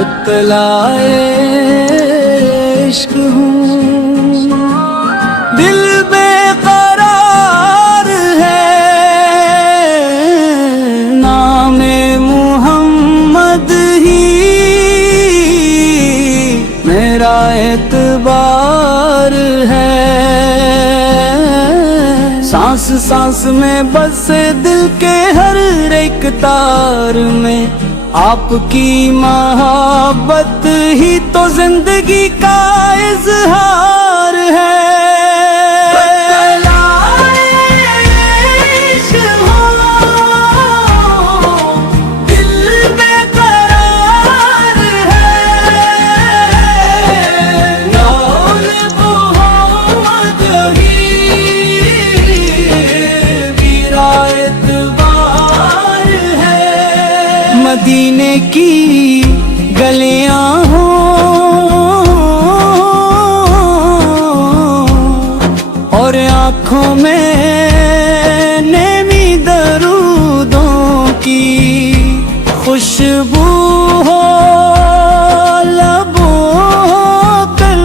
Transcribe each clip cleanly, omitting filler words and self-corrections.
مبتلائے عشق ہوں، دل بے قرار ہے، نام محمد ہی میرا اعتبار ہے، سانس سانس میں بسے دل کے ہر ایک تار میں آپ کی محبت ہی تو زندگی کا اظہار ہے۔ مدینے کی گلیاں ہوں اور آنکھوں میں نیمی درودوں کی خوشبو ہو، لبوں پر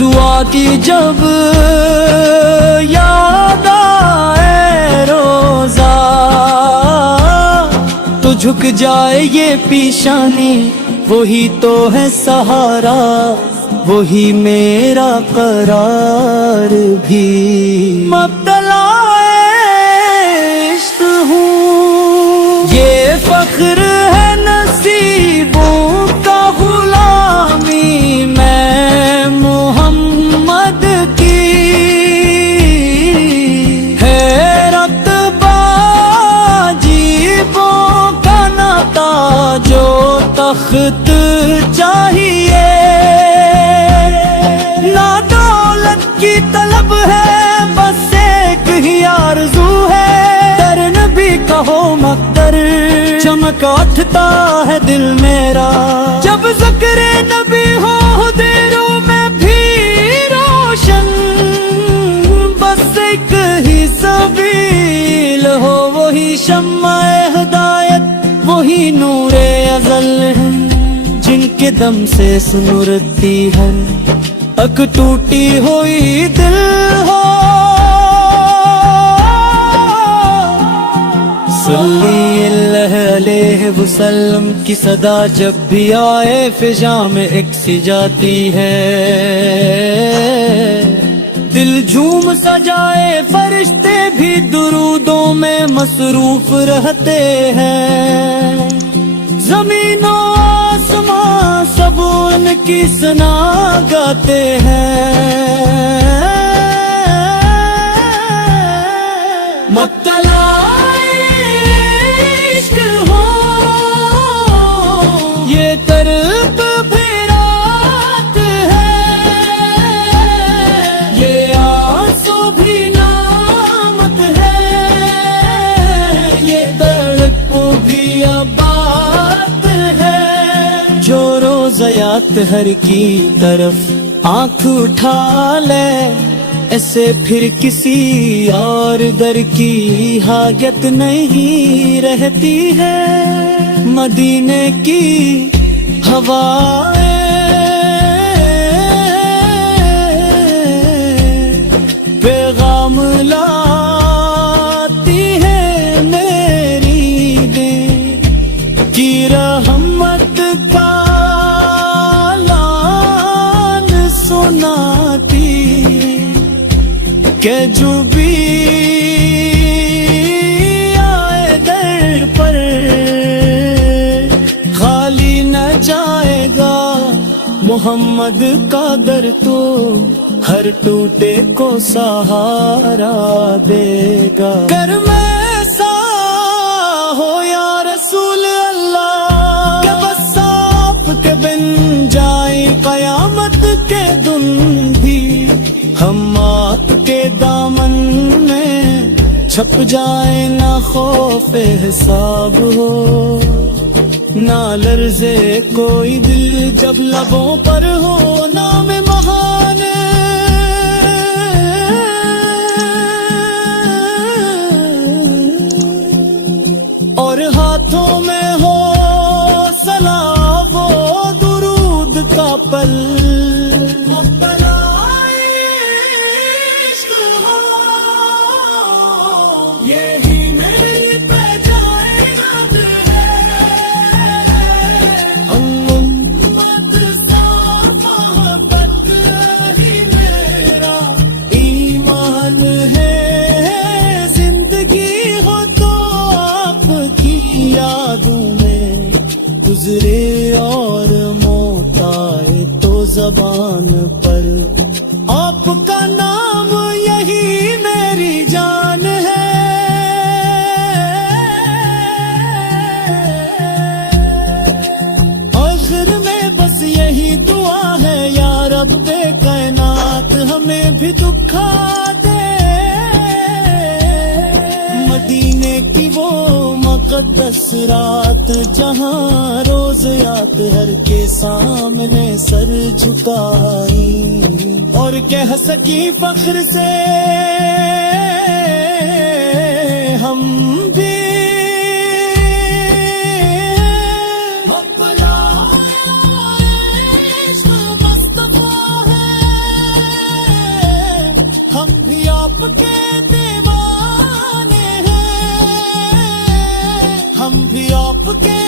دعا کی جب یاد آئے روزہ تو جھک جائے یہ پیشانی، وہی تو ہے سہارا، وہی میرا قرار بھی۔ مبتلا عشق ہوں، یہ فخر ہے نصیبوں کا غلامی، میں محمد کی حیرت باجیبوں کا ناتا، جو تخت چاہیے نہ دولت کی طلب ہے، بس ایک ہی آرزو ہے، در نبی کا ہو مقدر، چمک اٹھتا ہے دل میرا جب ذکر نبی ہو، دلوں میں بھی روشن، بس ایک ہی سبیل ہو، وہی شمع ہدایت، وہی نور ازل ہے، جن کے دم سے سنورتی ہے اک ٹوٹی ہوئی دل ہو۔ صلی اللہ علیہ وسلم کی صدا جب بھی آئے فضا میں ایک سی جاتی ہے، دل جھوم سجائے، فرشتے بھی درودوں میں مصروف رہتے ہیں، زمین و آسمان سب ان کی ثنا گاتے ہیں۔ مبتلا عشق ہو، یہ طرب بھی رات ہے، یہ آنسو بھی نعمت ہے، یہ تڑپ بھی بات ہے، جو روزیات ہر کی طرف آنکھ اٹھا لے، ایسے پھر کسی اور در کی حاجت نہیں رہتی ہے، مدینے کی ہوائیں پیغام لاتی ہے، میری دل کی رحمت کا اعلان سناتی کہ جو بھی آئے در پر خالی نہ جائے گا، محمد کا در تو ہر ٹوٹے کو سہارا دے گا۔ کرم ایسا ہو یا رسول اللہ کہ بس آپ کے بن جائیں قیامت کے دن بھی، ہم آپ کے دامن میں چھپ جائیں، نہ خوف حساب ہو، نہ لرزے کوئی دل جب لبوں پر ہو نام مہان، اور ہاتھوں میں ہو کا پل یہی میری پہچان ہے محمد سا محبت ہی میرا ایمان ہے زندگی ہو تو آپ کی یادوں میں گزرے اور موت آئے تو زبان پر آپ کا نام یہی میری جان ہے آخر میں بس یہی دعا ہے یا رب بے کائنات ہمیں بھی دکھا دے مدینے کی وہ مقدس رات جہاں روز یاد ہر کے سامنے سر جھکائی اور کہہ سکی فخر سے ہم بھی ہم بھی آپ کے دیوانے ہیں ہم بھی آپ کے